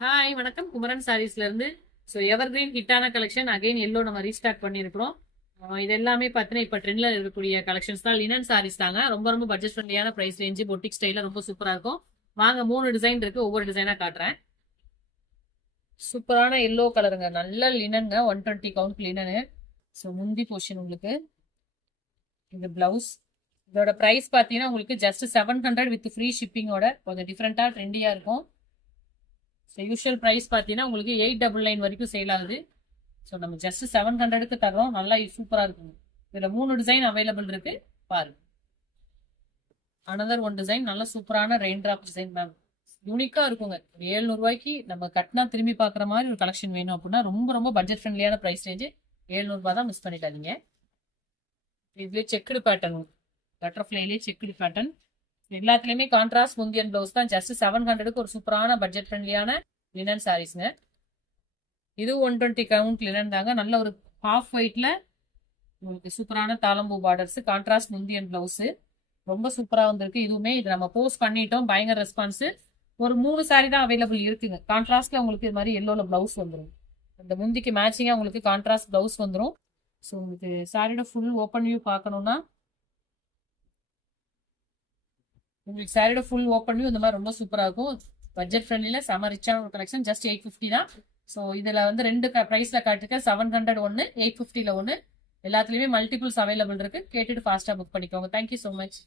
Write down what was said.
Hi வணக்கம் குமரன் சாரீஸ்ல இருந்து. So எவர் green ஹிட்டான கலெக்ஷன் அகைன் எல்லோ நம்ம ரீஸ்டார்ட் பண்ணியிருக்கிறோம். இது எல்லாமே பார்த்தீங்கன்னா இப்போ ட்ரெண்ட்ல இருக்கக்கூடிய கலெக்ஷன்ஸ் தான். லினன் சாரீஸ் தாங்க. ரொம்ப ரொம்ப பட்ஜெட் ஃப்ரெண்ட்லியான பிரைஸ் ரேஞ்சு, பொட்டிக் ஸ்டைல ரொம்ப சூப்பரா இருக்கும். வாங்க, 3 டிசைன் இருக்கு, ஒவ்வொரு டிசைனா காட்டுறேன். சூப்பரான எல்லோ கலருங்க, நல்ல லினனுங்க, 120 கவுண்ட் லினனு. ஸோ முந்தி போர்ஷன் உங்களுக்கு இந்த பிளவுஸ். இதோட பிரைஸ் பார்த்தீங்கன்னா உங்களுக்கு ஜஸ்ட் 700 வித் ஃப்ரீ ஷிப்பிங்கோட. கொஞ்சம் டிஃப்ரெண்டா ட்ரெண்டியா இருக்கும். ஸோ யூஷுவல் ப்ரைஸ் பார்த்தீங்கன்னா உங்களுக்கு 899 வரைக்கும் சேல் ஆகுது. ஸோ நம்ம ஜஸ்ட் 700க்கு தரோம். நல்லா சூப்பராக இருக்குங்க. இதில் 3 டிசைன் அவைலபிள் இருக்கு, பாருங்க. அனதர் ஒன் டிசைன், நல்ல சூப்பரான ரெயின் டிராப் டிசைன் மேம். யூனிக்காக இருக்குங்க. 700 ரூபாய்க்கு நம்ம கட்டினா திரும்பி பார்க்குற மாதிரி ஒரு கலெக்ஷன் வேணும் அப்படின்னா ரொம்ப ரொம்ப பட்ஜெட் ஃப்ரெண்ட்லியான ப்ரைஸ் ரேஞ்சு. 700 ரூபாய் தான், மிஸ் பண்ணிக்காதீங்க. இதுலேயே செக்குடு பேட்டர்ன், பட்டர்ஃப்ளைலேயே செக்குடு பேட்டர்ன். எல்லாத்துலயுமே கான்ட்ராஸ்ட் முந்தியன் பிளவுஸ் தான். ஜஸ்ட் 700க்கு ஒரு சூப்பரான பட்ஜெட் ஃப்ரெண்ட்லியான லினன் சாரீஸ்ங்க. இது 120 கவுண்ட் லினன் தாங்க. நல்ல ஒரு ஹாஃப் ஒயிட்ல உங்களுக்கு சூப்பரான தாளம்பூ பார்டர்ஸ், கான்ட்ராஸ்ட் முந்தியன் பிளவுஸ். ரொம்ப சூப்பரா வந்திருக்கு. இதுவுமே இது நம்ம போஸ்ட் பண்ணிட்டோம், பயங்கர ரெஸ்பான்ஸ். ஒரு 3 சாரி தான் அவைலபிள் இருக்குங்க. கான்ட்ராஸ்ட்ல உங்களுக்கு இது மாதிரி எல்லோல பிளவுஸ் வந்துடும். இந்த முந்திக்கு மேட்சிங்கா உங்களுக்கு கான்ட்ராஸ்ட் பிளவுஸ் வந்துடும். ஸோ உங்களுக்கு சாரியோட ஃபுல் ஓப்பன் வியூ பார்க்கணும்னா உங்களுக்கு சாரியோட ஃபுல் ஓப்பன் வியூ இந்த மாதிரி ரொம்ப சூப்பராக இருக்கும். பட்ஜெட் ஃப்ரெண்ட்லியில் செம ரிச்சான ஒரு கலெக்ஷன். ஜஸ்ட் 850 தான். ஸோ இதில் வந்து 2 ப்ரைஸில் காட்டுக்க, 700 ஒன்று, 850ல் ஒன்று. எல்லாத்துலேயுமே மல்டிபிள்ஸ் அவைலபிள் இருக்கு. கேட்டுட்டு ஃபாஸ்ட்டாக புக் பண்ணிக்கோங்க. Thank you so much.